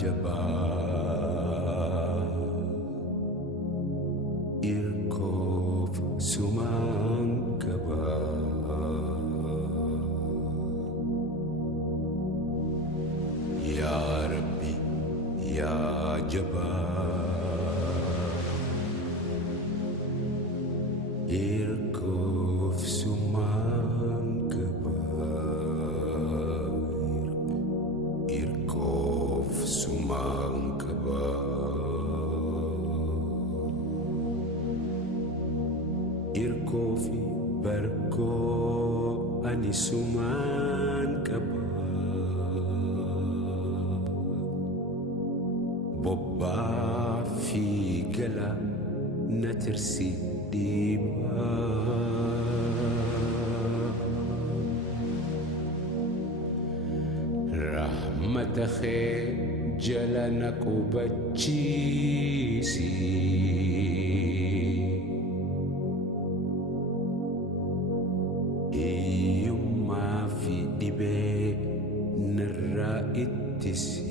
jabaa irkoof sumaan qabaa yaa Rabbi yaa jabaa irkoof sumaan qabaa irkoof sumaan qabaa irkoofi barkoo ani sumaan qabaa bobbaa fi gala na tirsi rahmata khee jala na qubachiisi hiyyummaa fi dhibee narraa ittisi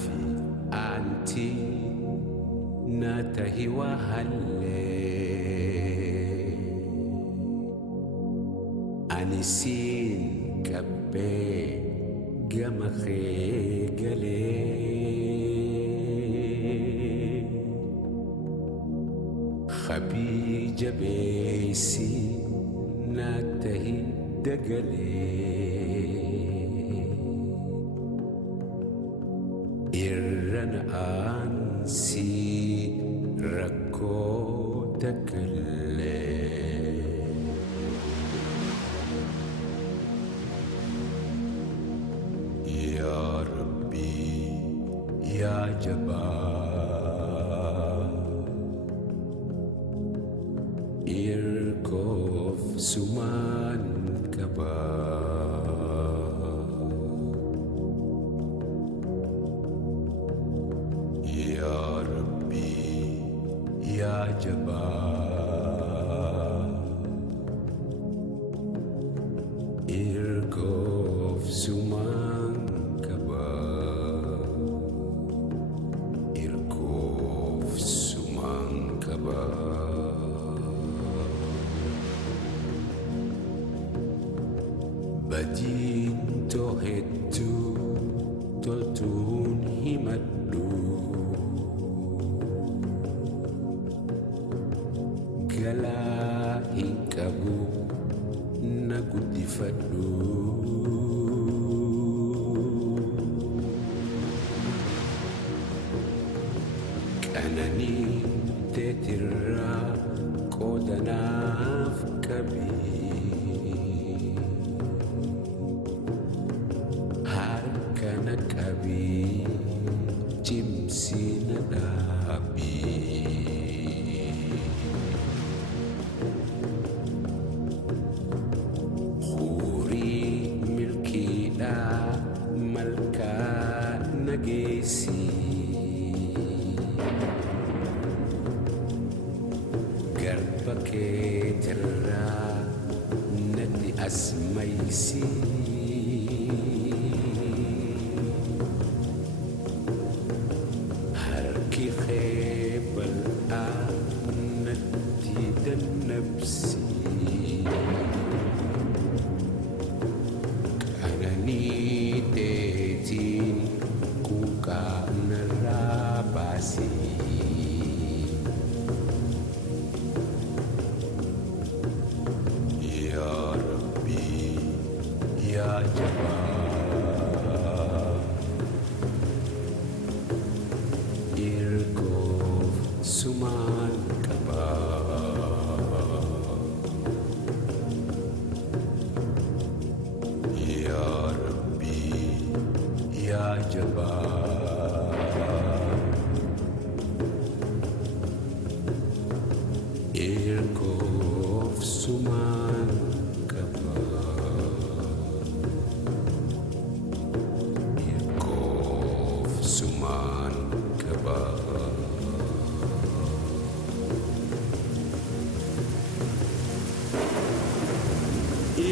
fi anti natahi wahalle anisin kabbe gama khegale khabi jabesi natahi dagale irran ansi rakkoo takkalle yaa Rabbi yaa jabaa irkoof sumaan qabaa yaa Rabbi yaa jabaa irkoof sumaan qabaa irkoof sumaan qabaa badiin too hedduu toltuun himadhu galaa hin qabu na guddifadhu qananii teetirraa qoodanaaf qabi harkana qabi cimsina dhaabi malkaa nageessi garba keetirraa natti asmaysi harki kee bal'aa natti dannabsi qananii teetiin kuukaa narraa baasi yaa Rabbi yaa jabaa irkoof sumaan qabaa yaa Rabbi yaa jabaa irkoof sumaan qabaa irkoof sumaan qabaa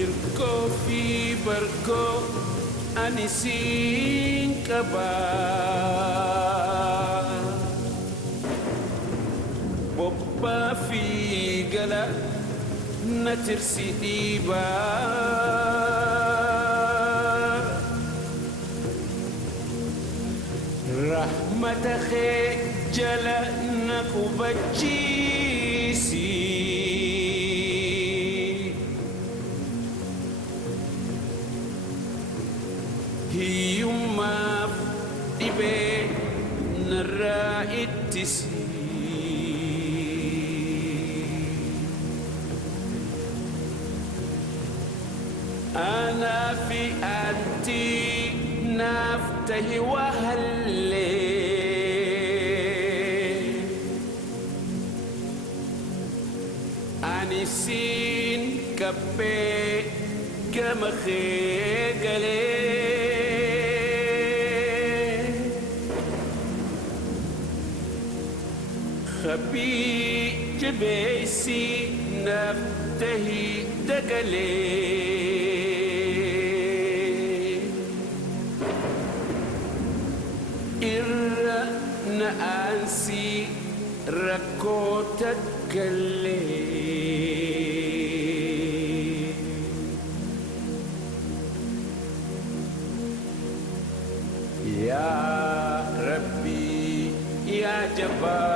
Irkoo fi barkoo ani siin qabaa. Bobbaa fi gala na tirsi dhiibaa. Rahmata kee jala na qubachiisi. Hiyyummaaf dhibee narraa ittisi. Anaa fi anti naaf tahi wahallee. Ani siin kabbee gama kee galee. Khabii jabeessi naaf tahi dagalee. Irra na aansi rakkoo takkalee. Yaa Rabbi yaa Jabbaar,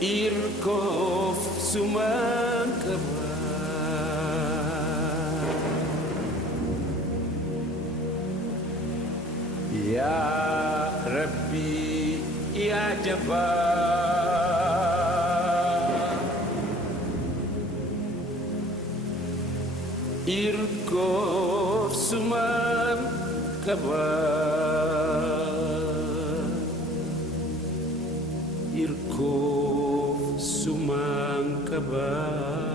irkoof sumaan qabaa. Yaa Rabbi yaa Jabbaar, irkoof sumaan qabaa. Irkoof sumaan qabaa.